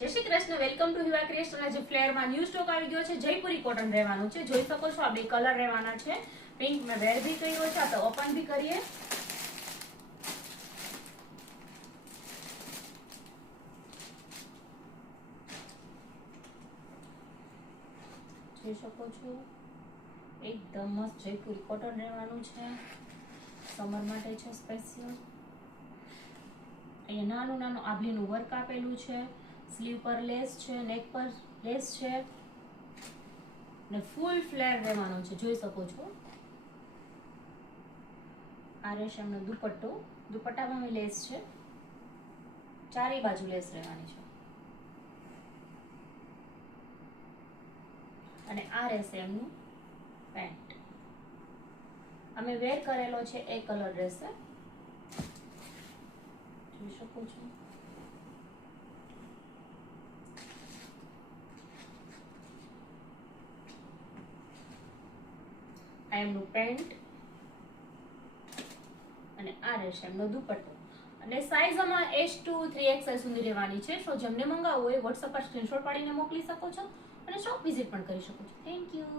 જય Shri Krishna, welcome to યુવા creation. આજે ફ્લેરમાં ન્યૂ સ્ટોક આવી ગયો છે. જયપુરી કોટન રહેવાનું છે. જોઈ શકો છો આ બે કલર રહેવાના છે. પિંક મેં વેર બી કર્યો છે, આ તો ઓપન બી કરીએ. જોઈ શકો છો એકદમ મસ્ત જયપુરી કોટન રહેવાનું છે. સમર માટે છે સ્પેશિયલ. અહીંયા નાનું નાનું આભલીનું વર્ક આપેલું છે. સ્લીવ પર લેસ છે, નેક પર લેસ છે ને ફૂલ ફ્લેર રહેવાનો છે. જોઈ શકો છો આ રેશમનો દુપટ્ટો, દુપટ્ટામાં લેસ છે, ચારે બાજુ લેસ રહેવાની છે. અને આ રહેશે એમનું પેન્ટ. અમે વેર કરેલો છે એ કલર રહેશે. જોઈ શકો છો આ એમનું પેન્ટ અને આ રહેશે એમનો દુપટ્ટો. અને સાઈઝ આમાં S to 3XL સુધી રહેવાની છે. સો જેમને મંગાવવું હોય વોટ્સએપ પર સ્ક્રીનશોટ પાડીને મોકલી શકો છો અને શોપ વિઝિટ પણ કરી શકો છો. Thank you.